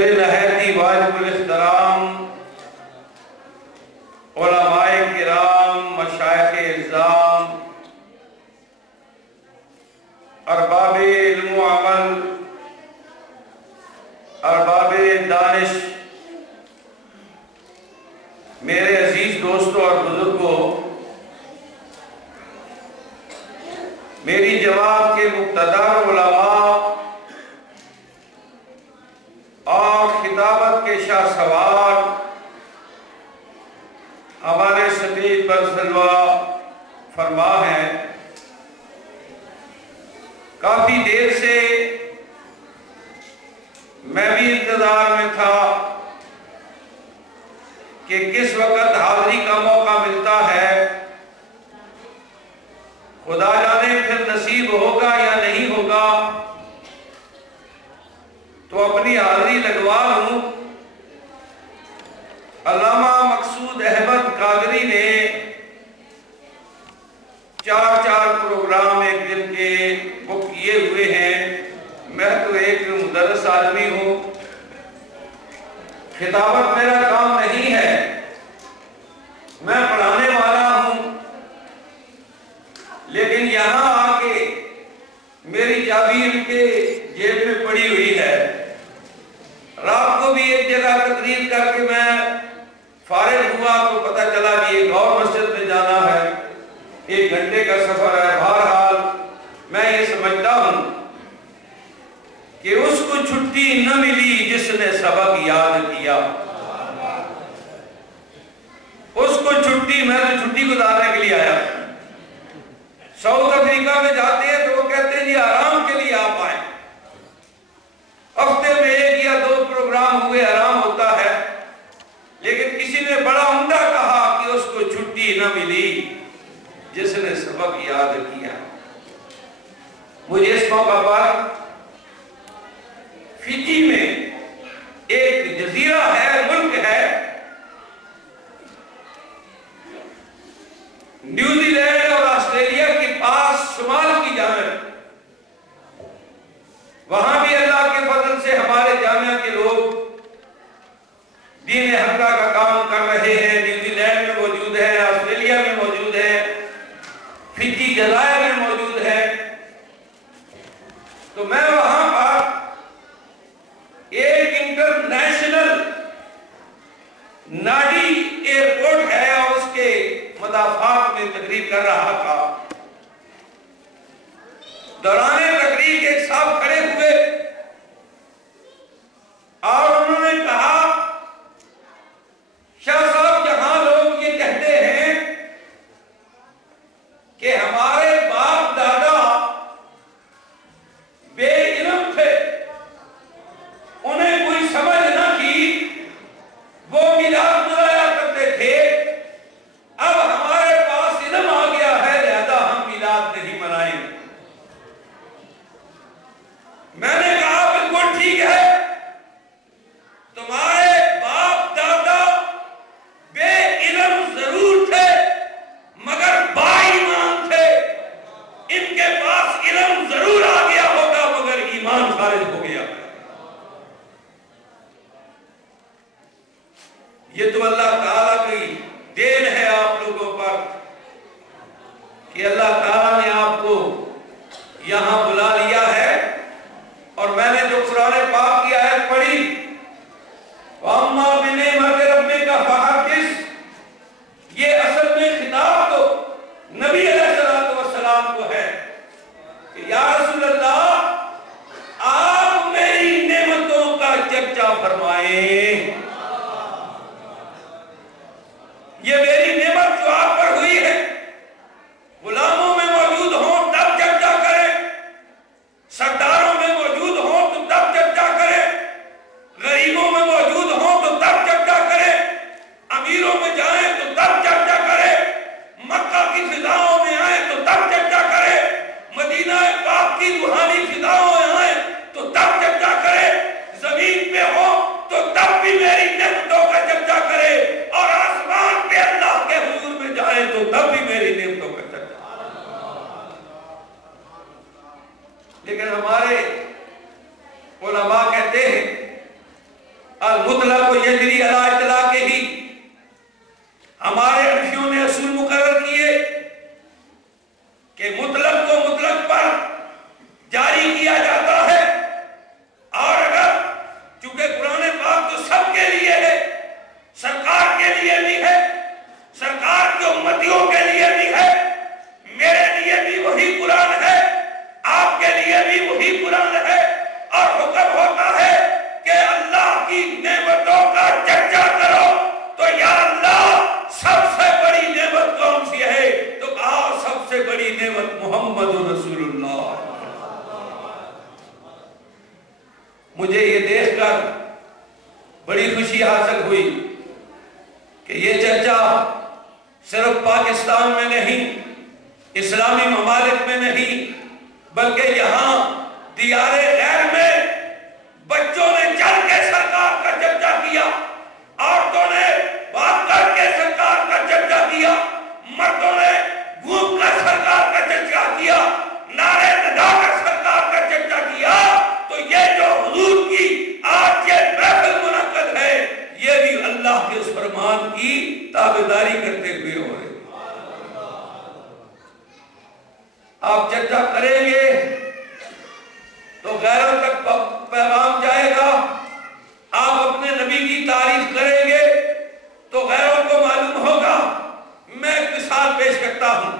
نہایتی واجب الاحترام علماء کرام، مشائخ اعظام، ارباب علم و عمل، ارباب دانش، میرے عزیز دوستوں اور بزرگوں، میری جماعت کے مقتدر علماء اور خطابت کے شاہ سوار، ہمارے سٹیج پر سلوہ فرما ہیں، کافی دیر سے میں بھی انتظار میں تھا کہ کس وقت حاضری کا موقع ملتا ہے، خدا جانے پھر نصیب ہوگا یا نہیں ہوگا، تو اپنی حاضری لگوا لوں۔ علامہ مقصود احمد قادری نے 4 پروگرام ایک دن کے بک کیے ہوئے ہیں۔ میں تو ایک مدرس آدمی ہوں، خطابت میرا کام نہیں ہے، میں پڑھانے والا ہوں، لیکن یہاں آ کے میری چابی ان کے جیب میں پڑی ہوئی ہے۔ رات کو بھی ایک جگہ تقریر کر کے میں فارغ ہوا تو پتہ چلا کہ ایک اور مسجد میں جانا ہے، 1 گھنٹے کا سفر ہے۔ بہرحال میں یہ سمجھتا ہوں کہ اس کو چھٹی نہ ملی جس نے سبق یاد کیا، اس کو چھٹی، میں تو چھٹی گزارنے کے لیے آیا۔ ساؤتھ افریقہ میں جاتے ہیں تو وہ کہتے ہیں جی آرام کے لیے آپ آئیں، ہفتے میں 1 یا 2 پروگرام ہوئے، آرام ہوتا ہے، لیکن کسی نے بڑا عمدہ کہا کہ اس کو چھٹی نہ ملی جس نے سبق یاد کیا۔ مجھے اس موقع پر فجی میں ایک جزیرہ ہے، ملک ہے، نیوزی لینڈ اور آسٹریلیا کے پاس شمال کی جانب، وہاں بھی اللہ کے فضل سے ہمارے جامعہ کے لوگ دین حقہ کا کام کر رہے ہیں۔ نیوزی لینڈ میں موجود ہے، آسٹریلیا میں موجود ہے، فجی جزائر میں موجود ہے۔ تو میں وہاں پر ایک انٹرنیشنل ناڈی ایئرپورٹ ہے اور اس کے مدافعات میں تقریر کر رہا تھا۔ دوران تقریر ایک صاحب کھڑے ہوئے اور انہوں نے کہا، شاہ صاحب جہاں لوگ یہ کہتے ہیں کہ ہمارے باپ دادا بے علم تھے، انہیں کوئی سمجھ نہ کی، وہ میلاد منایا کرتے تھے، اب ہمارے پاس علم آ گیا ہے لہذا ہم میلاد نہیں منائیں گے۔ میں نے کہا بالکل ٹھیک ہے، تمہارے باپ دادا بے علم ضرور تھے مگر با ایمان تھے، ان کے پاس علم ضرور آ گیا ہوگا مگر ایمان خارج ہو گیا۔ یہ تو اللہ تعالیٰ کی دین ہے آپ لوگوں پر کہ اللہ تعالیٰ نے آپ کو یہاں بلا لیا ہے۔ اور میں نے جو قرآن پاک کی آیت پڑھی، وَأَمَّا بِنِعْمَتِ رَبِّكَ فَحَدِّثْ، یہ اصل میں خطاب تو نبی علیہ السلام کو ہے کہ یا رسول اللہ آپ میری نعمتوں کا چرچا فرمائیں، یہ میری نعمت جو آپ پر ہوئی ہے، غلاموں میں موجود ہوں تب چرچا کریں، سرداروں میں موجود ہوں تو تب چرچا کریں، غریبوں میں موجود ہوں تو تب چرچا کریں، امیروں میں جائیں تو تب چرچا کریں، مکہ کی فضاؤں میں آئیں تو تب چرچا کریں، مدینہ پاک کی روحانی فضاؤں میں آئیں تو تب چرچا کریں، زمین پہ ہو تو تب بھی میری نعمتوں کا چرچا کرے، اور آسمان پہ اللہ کے حضور میں جائیں تو تب بھی میری نعمتوں کا چرچا کرے۔ لیکن ہمارے علماء کہتے ہیں المطلق یجری علی اطلاقہ ہی، ہمارے حنفیوں نے اصول مقرر کیے کہ مطلق کو مطلق پر جاری کیا جاتا ہے، اور اگر چونکہ قرآن پاک تو سب کے لیے ہے، سرکار کے لیے بھی ہے، سرکار کے امتیوں کے لیے بھی ہے، میرے لیے بھی وہی قرآن ہے، آپ کے لیے بھی وہی قرآن ہے، اور حکم ہوتا ہے کہ اللہ کی نعمتوں کا چرچا کرو، تو یا اللہ سب سے بڑی نعمت کون سی ہے؟ تو کہا سب سے بڑی نعمت محمد رسول اللہ۔ مجھے یہ دیکھ کر بڑی خوشی حاصل ہوئی کہ یہ چرچا صرف پاکستان میں نہیں، اسلامی ممالک میں نہیں، بلکہ یہاں دیار غیر میں بچوں نے چل کے سرکار کا چرچا کیا، عورتوں نے بات کر کے سرکار کا چرچا کیا، مردوں نے گھوم کر سرکار کا چرچا کیا، نعرے لگا کر سرکار کا چرچا کیا۔ تو یہ جو حضور کی آج یہ محفل منعقد ہے، یہ بھی اللہ کے اس فرمان کی تابعداری کرتے ہوئے ہو رہے۔ آپ چرچا کریں گے تو غیروں تک پیغام جائے گا، آپ اپنے نبی کی تعریف کریں گے تو غیروں کو معلوم ہوگا۔ میں ایک مثال پیش کرتا ہوں،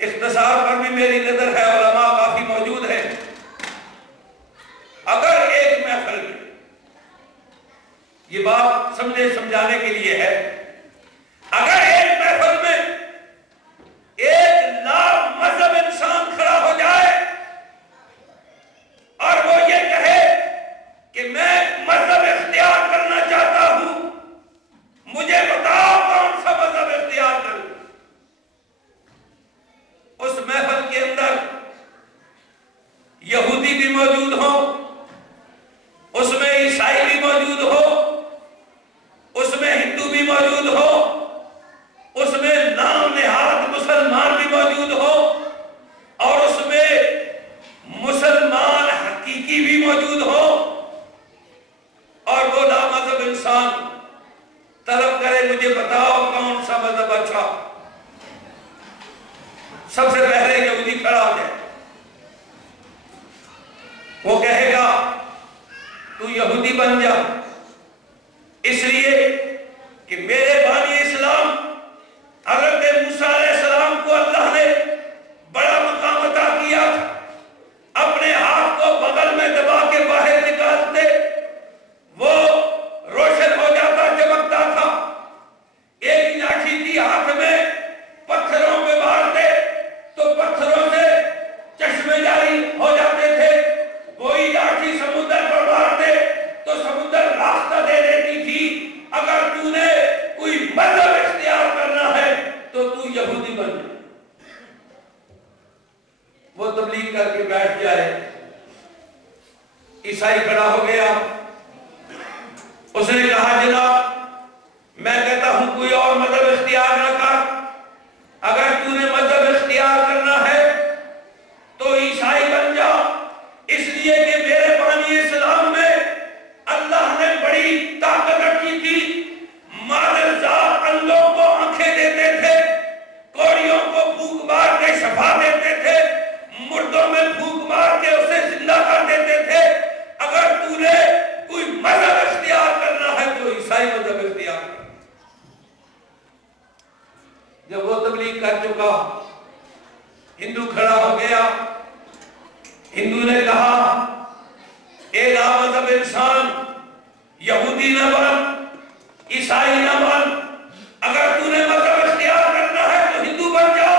اختصار پر بھی میری نظر ہے، علماء کافی موجود ہیں۔ اگر ایک محفل میں، یہ بات سمجھانے کے لیے ہے، اگر ایک محفل میں ایک لا مذہب انسان کھڑا ہو جائے اور وہ یہ کہے کہ میں مذہب اختیار کرنا چاہتا ہوں، مجھے بتاؤ کون سا مذہب اختیار کروں، اس محفل کے اندر یہودی بھی موجود ہوں، اس میں عیسائی بھی موجود ہو، اس میں ہندو بھی موجود ہو، اس میں نام نہاد مسلمان بھی موجود ہو، اور اس میں مسلمان حقیقی بھی موجود ہو، اور وہ لا مذہب انسان طلب کرے مجھے بتاؤ کون سا مذہب اچھا، سب سے پہلے یہودی کھڑا ہو جائے، وہ کہے گا تو یہودی بن جا، اس لیے کہ میرے بانی اسلام حضرت موسیٰ علیہ السلام کو اللہ نے بڑا مقام عطا کیا، اپنے ہاتھ کو بغل میں دبا کے باہر نکالتے وہ روشن ہو جاتا، چمکتا تھا، ایک لاٹھی تھی ہاتھ میں، پتھروں پہ مارتے تو پتھروں سے چشمے جاری ہو جاتے تھے، وہی لاٹھی سمندر پر مارتے تو سمندر راستہ دے دیتی تھی۔ اگر تو نے کوئی مذہب اختیار کرنا ہے تو تو یہودی بن جائے۔ وہ تبلیغ کر کے بیٹھ جائے، عیسائی کھڑا ہو گیا، اس نے کہا جناب میں کہتا ہوں کوئی اور مذہب اختیار نہ کر، اگر تو نے مذہب اختیار کرنا ہے تو عیسائی بن جا، اس لیے کہ میرے بانی اسلام میں اللہ نے بڑی طاقت رکھی تھی، معجزات اندھوں کو آنکھیں دیتے تھے، کوڑیوں کو پھونک مار کے شفا دیتے تھے، مردوں میں پھونک مار کے اسے زندہ کر دیتے تھے، اگر تو نے کوئی مذہب اختیار کرنا ہے تو عیسائی مذہب اختیار کر۔ جب وہ تبلیغ کر چکا، ہندو کھڑا ہو گیا، ہندو نے کہا اے لا مذہب انسان، یہودی نہ بن، عیسائی نہ بن، اگر تو نے مذہب اختیار کرنا ہے تو ہندو بن جا،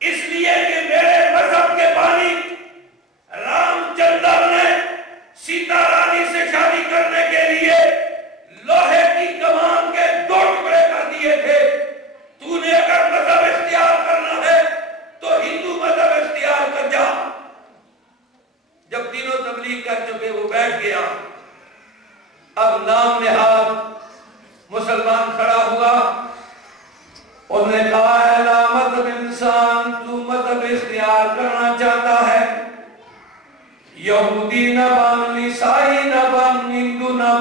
اس لیے کہ میرے مذہب کے بانی رام چندر نے سیتا رانی سے شادی کرنے کے لیے لوہے کی کمان کے 2 ٹکڑے کر دیے تھے، تو نے اگر مذہب اختیار کرنا ہے تو ہندو مذہب اختیار کر جا۔ جب تینوں تبلیغ کر چکے وہ بیٹھ گیا، اب نام نہاد مسلمان کھڑا ہوا، انہوں نے کہا اے لا مذہب انسان، تو مذہب اختیار کرنا چاہتا ہے، یہودی نہ بن، عیسائی نہ بن، ہندو نہ اپنا